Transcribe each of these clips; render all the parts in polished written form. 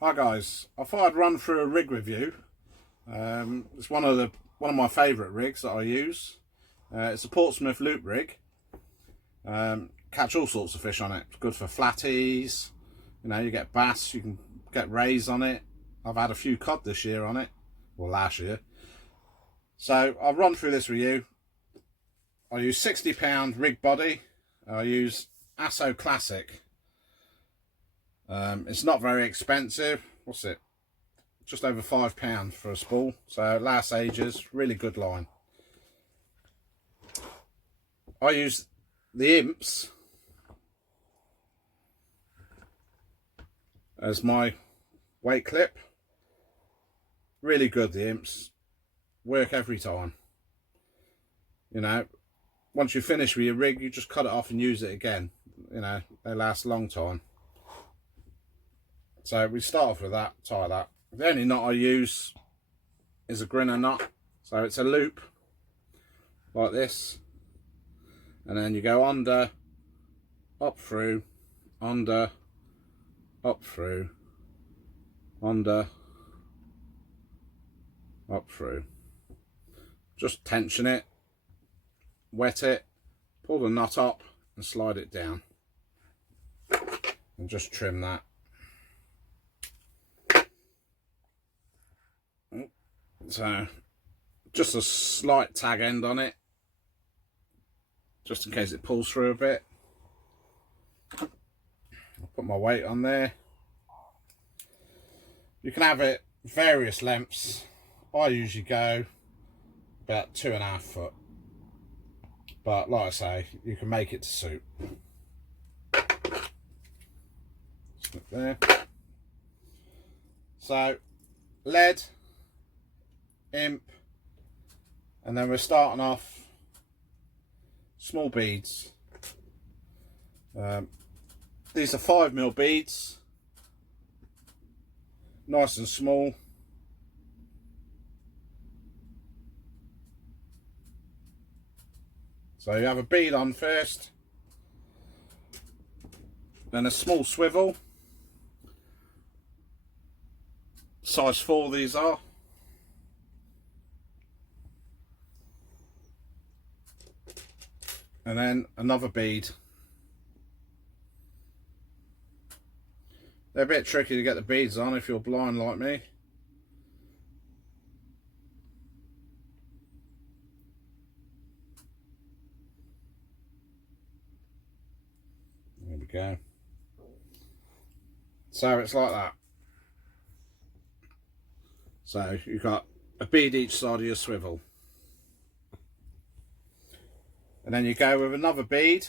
Hi guys, I thought I'd run through a rig review. It's one of my favourite rigs that I use. It's a Portsmouth Loop rig. Catch all sorts of fish on it. It's good for flatties. You know, you get bass, you can get rays on it. I've had a few cod this year on it, or last year. So I'll run through this review. I use £60 rig body. I use Asso Classic. It's not very expensive. What's it? Just over £5 for a spool. So it lasts ages. Really good line. I use the Imps as my weight clip. Really good, the Imps. Work every time. You know, once you finish with your rig, you just cut it off and use it again. You know, they last a long time. So we start off with that, tie that. The only knot I use is a grinner knot. So it's a loop like this. And then you go under, up through, under, up through, under, up through. Just tension it, wet it, pull the knot up and slide it down. And just trim that. So just a slight tag end on it, just in case it pulls through a bit. I'll put my weight on there. You can have it various lengths. I usually go about 2.5 foot, but like I say, you can make it to suit. Slip there. So lead, imp, and then we're starting off small beads. These are 5mm beads, nice and small. So you have a bead on first, then a small swivel, size 4 these are. And then another bead. They're a bit tricky to get the beads on if you're blind like me. There we go. So it's like that. So you've got a bead each side of your swivel. And then you go with another bead.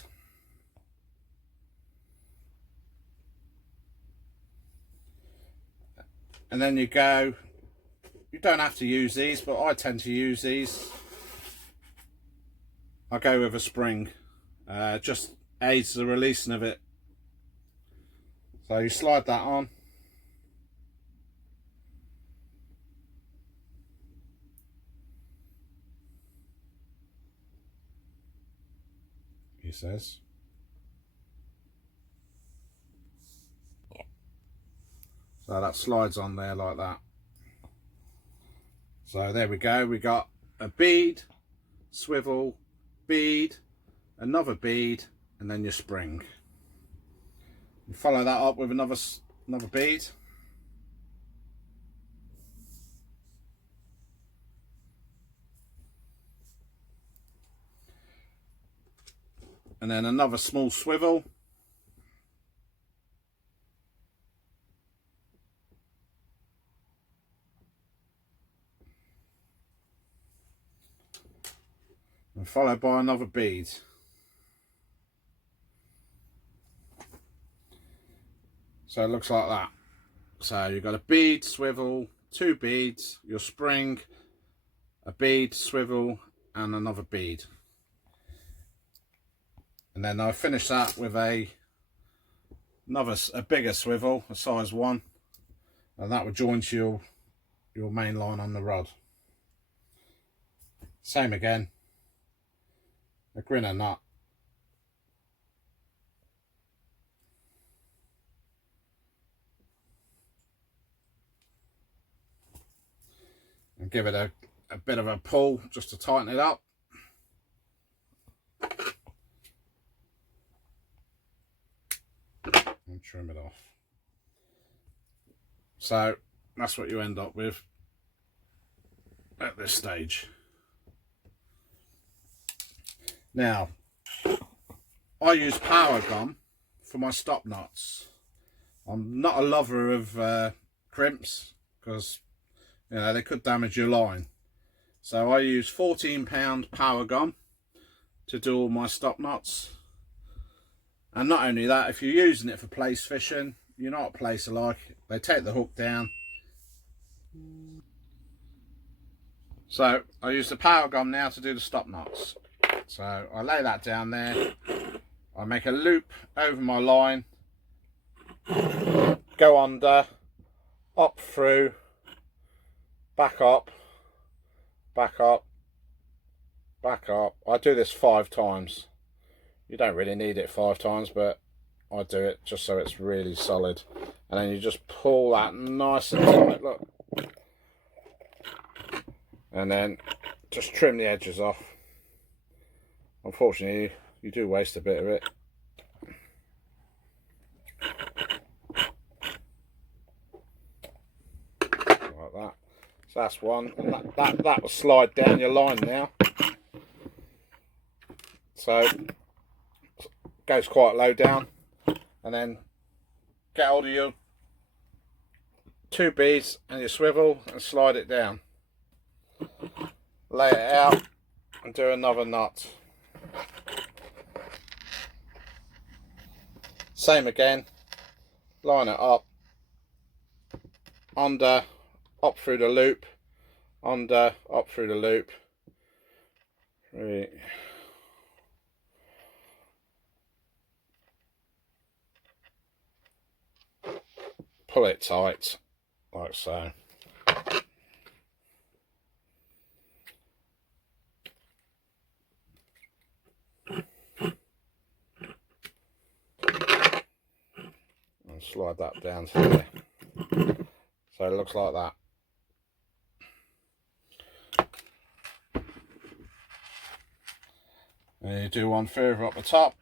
And then you go, you don't have to use these, but I tend to use these. I go with a spring, just aids the releasing of it. So you slide that on. He says. So that slides on there like that. So there we go, we got a bead, swivel, bead, another bead, and then your spring. You follow that up with another bead. And then another small swivel. And followed by another bead. So it looks like that. So you've got a bead, swivel, 2 beads, your spring, a bead, swivel, and another bead. And then I finish that with a bigger swivel, a size 1, and that will join to your main line on the rod. Same again, a grinner knot. and give it a bit of a pull just to tighten it up. And trim it off. So that's what you end up with at this stage. Now, I use power gum for my stop knots. I'm not a lover of crimps because, you know, they could damage your line. So I use 14-pound power gum to do all my stop knots. And not only that, if you're using it for place fishing, you know what place are like. They take the hook down. So I use the power gum now to do the stop knots. So I lay that down there. I make a loop over my line, go under, up through, back up, back up, back up. I do this 5 times. You don't really need it 5 times, but I do it just so it's really solid. And then you just pull that nice and tight, look. And then just trim the edges off. Unfortunately, you do waste a bit of it. Like that. So that's one. And that will slide down your line now. So goes quite low down. And then get hold of your 2 beads and your swivel and slide it down. Lay it out and do another knot. Same again, line it up, under, up through the loop, under, up through the loop. 3. Pull it tight, like so. Slide that down to there. So it looks like that. And you do one further up the top.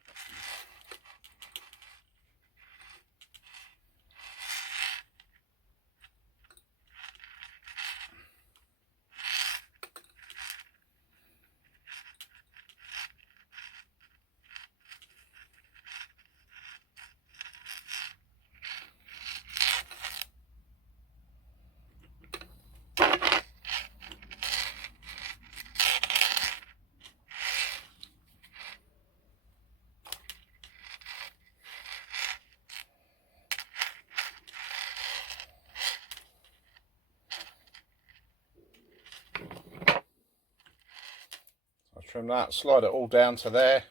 Trim that, slide it all down to there,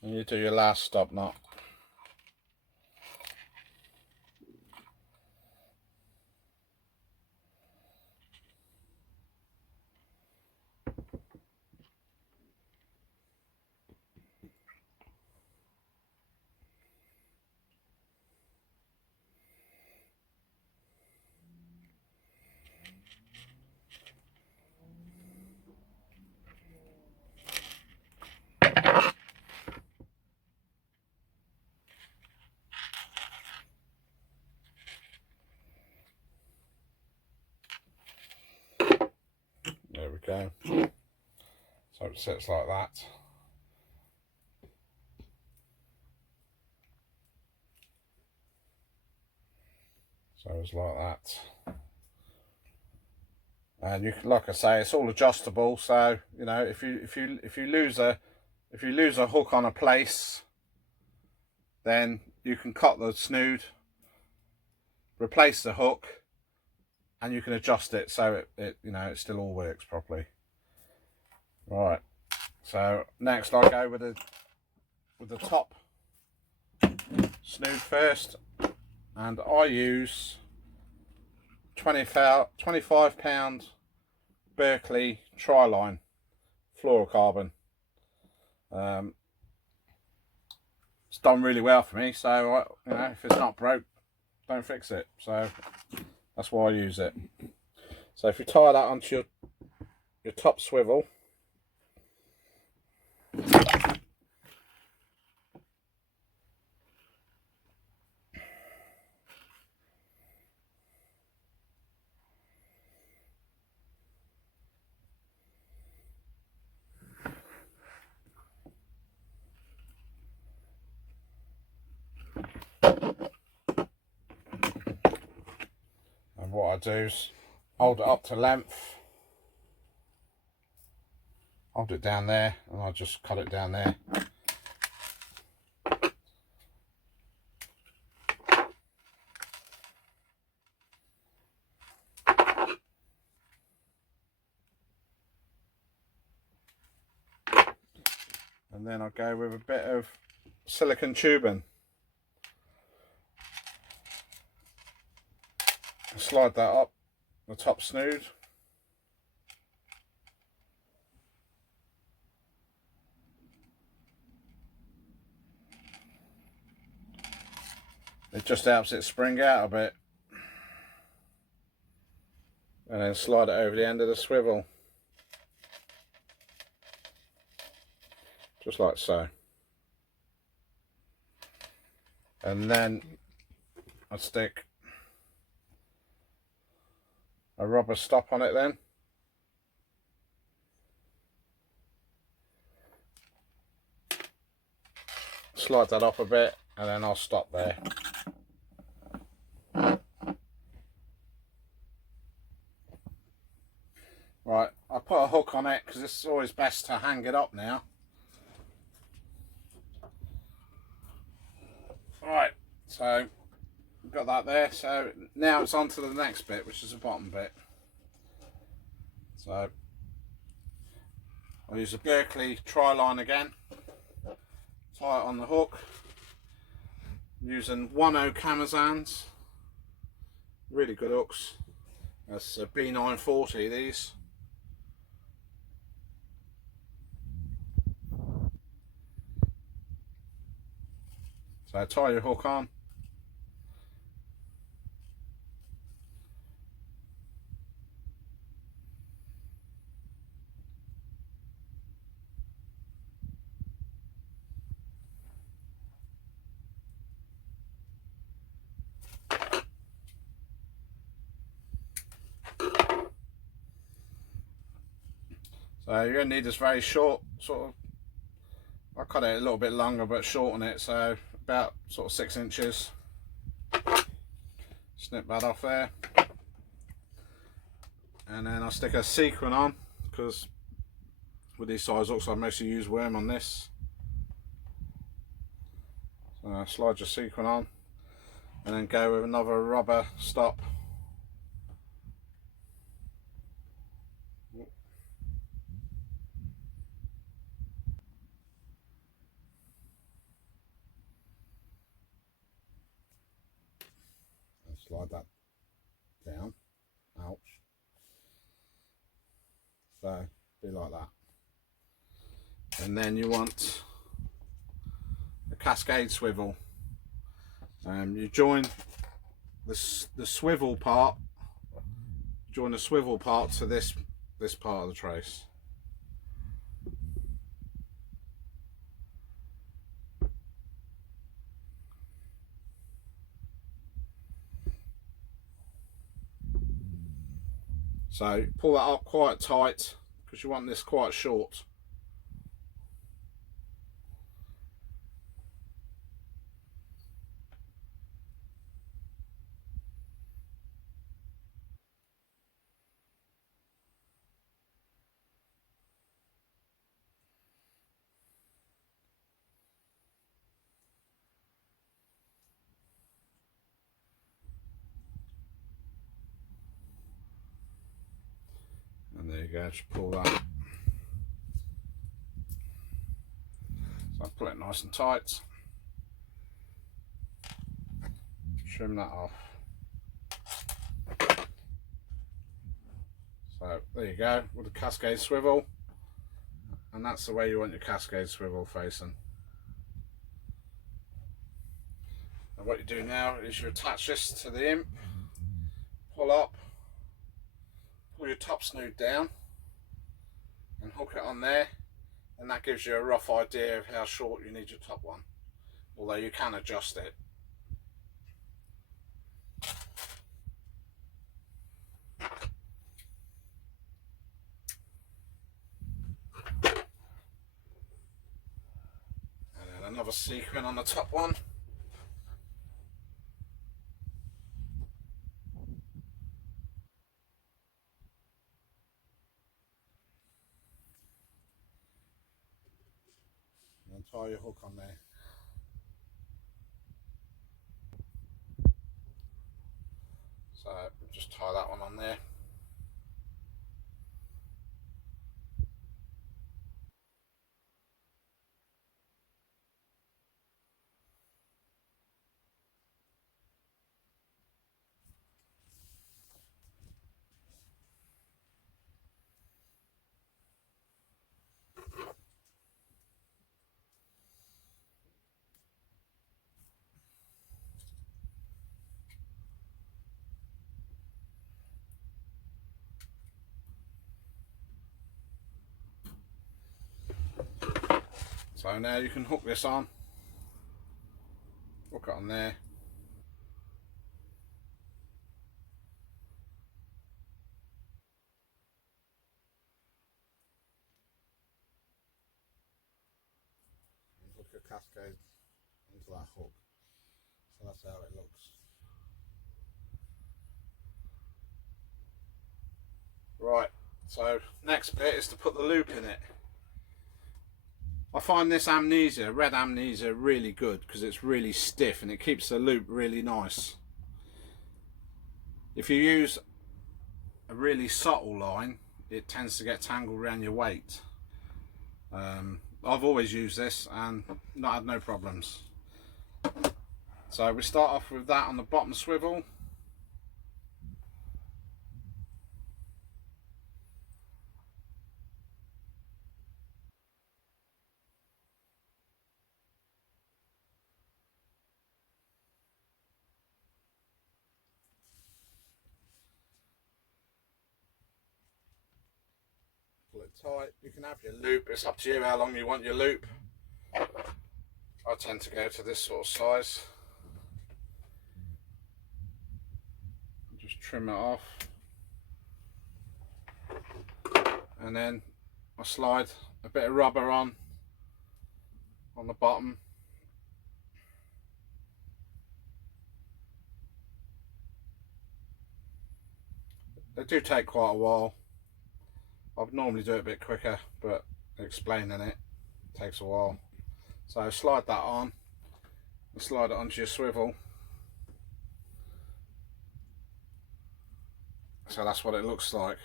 and you do your last stop knot. There we go. So it sits like that. So it's like that. And you can, like I say, it's all adjustable. So you know, if you lose a hook on a place, then you can cut the snood, replace the hook, and you can adjust it so it you know, it still all works properly. Right, so next I go with the top snood first, and I use 25-pound Berkeley tri-line fluorocarbon. It's done really well for me, so you know, if it's not broke, don't fix it. So that's why I use it. So if you tie that onto your top swivel. And what I do is hold it up to length, hold it down there, and I'll just cut it down there. And then I'll go with a bit of silicone tubing. Slide that up the top snood. It just helps it spring out a bit. And then slide it over the end of the swivel. Just like so. And then I stick a rubber stop on it then. Slide that up a bit and then I'll stop there. Right, I put a hook on it because it's always best to hang it up now. Right, so got that there. So now it's on to the next bit, which is the bottom bit. So I'll use a Berkeley tri-line again. Tie it on the hook. I'm using 1/0 Camazans. Really good hooks. That's a B940 these. So tie your hook on. So you're going to need this very short, sort of, I cut it a little bit longer but shorten it, so about sort of 6 inches. Snip that off there. And then I'll stick a sequin on, because with these size hooks I mostly use worm on this. So slide your sequin on and then go with another rubber stop. Slide that down. Ouch. So be like that. And then you want a cascade swivel. You join the swivel part. Join the swivel part to this part of the trace. So pull that up quite tight because you want this quite short. And there you go, just pull that. So I pull it nice and tight. Trim that off. So there you go, with the cascade swivel. And that's the way you want your cascade swivel facing. And what you do now is you attach this to the imp, pull up, pull your top snood down, and hook it on there, and that gives you a rough idea of how short you need your top one, although you can adjust it. And then another sequin on the top one. And tie your hook on there. So just tie that one on there. So now you can hook this on, hook it on there. And hook your cascade into that hook. So that's how it looks. Right, so next bit is to put the loop in it. I find this amnesia, red amnesia, really good because it's really stiff and it keeps the loop really nice. If you use a really subtle line, it tends to get tangled around your weight. I've always used this and not had no problems. So we start off with that on the bottom swivel. Pull it tight. You can have your loop, it's up to you how long you want your loop. I tend to go to this sort of size. Just trim it off. And then I slide a bit of rubber on the bottom. They do take quite a while. I'd normally do it a bit quicker, but explaining it takes a while. So slide that on and slide it onto your swivel. So that's what it looks like.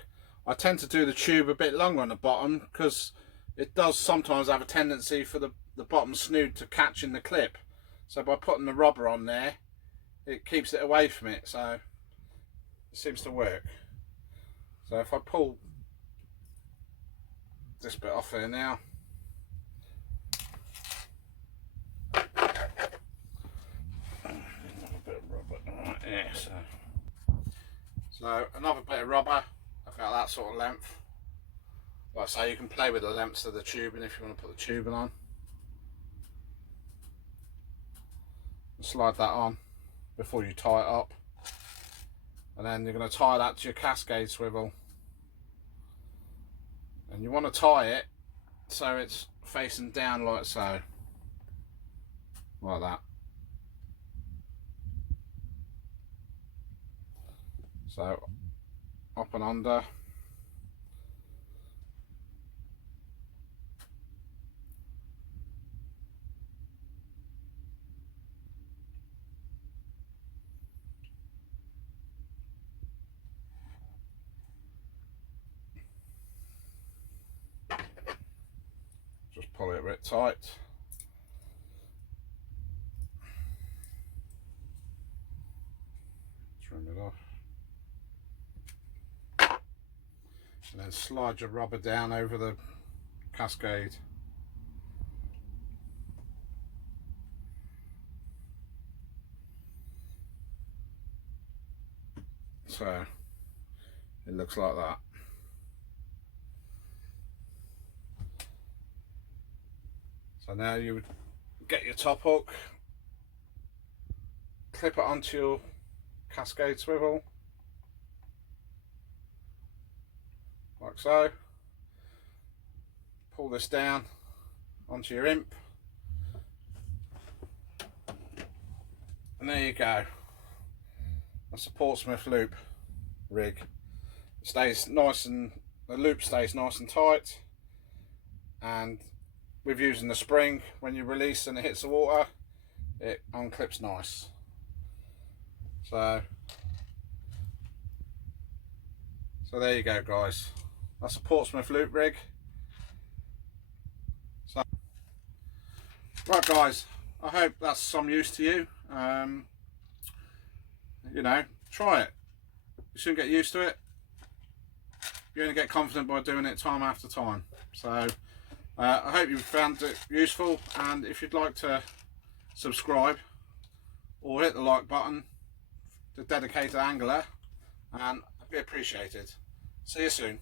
I tend to do the tube a bit longer on the bottom because it does sometimes have a tendency for the bottom snood to catch in the clip. So by putting the rubber on there, it keeps it away from it. So it seems to work. So if I pull this bit off here now, another bit of rubber right here. So another bit of rubber, about that sort of length. Like I say, you can play with the lengths of the tubing if you want to put the tubing on. And slide that on before you tie it up. And then you're going to tie that to your cascade swivel. And you want to tie it so it's facing down like so. Like that. So up and under. Just pull it a bit tight. Trim it off. And then slide your rubber down over the cascade. So it looks like that. So now you would get your top hook, clip it onto your cascade swivel, like so. Pull this down onto your imp, and there you go. That's a Portsmouth Loop rig. It stays nice, and the loop stays nice and tight, and with using the spring, when you release and it hits the water, it unclips nice. So there you go, guys. That's a Portsmouth Loop rig. So, right guys, I hope that's some use to you. You know, try it. You soon get used to it. You only get confident by doing it time after time. So I hope you found it useful, and if you'd like to subscribe or hit the like button, the dedicated angler, and I'd be appreciated. See you soon.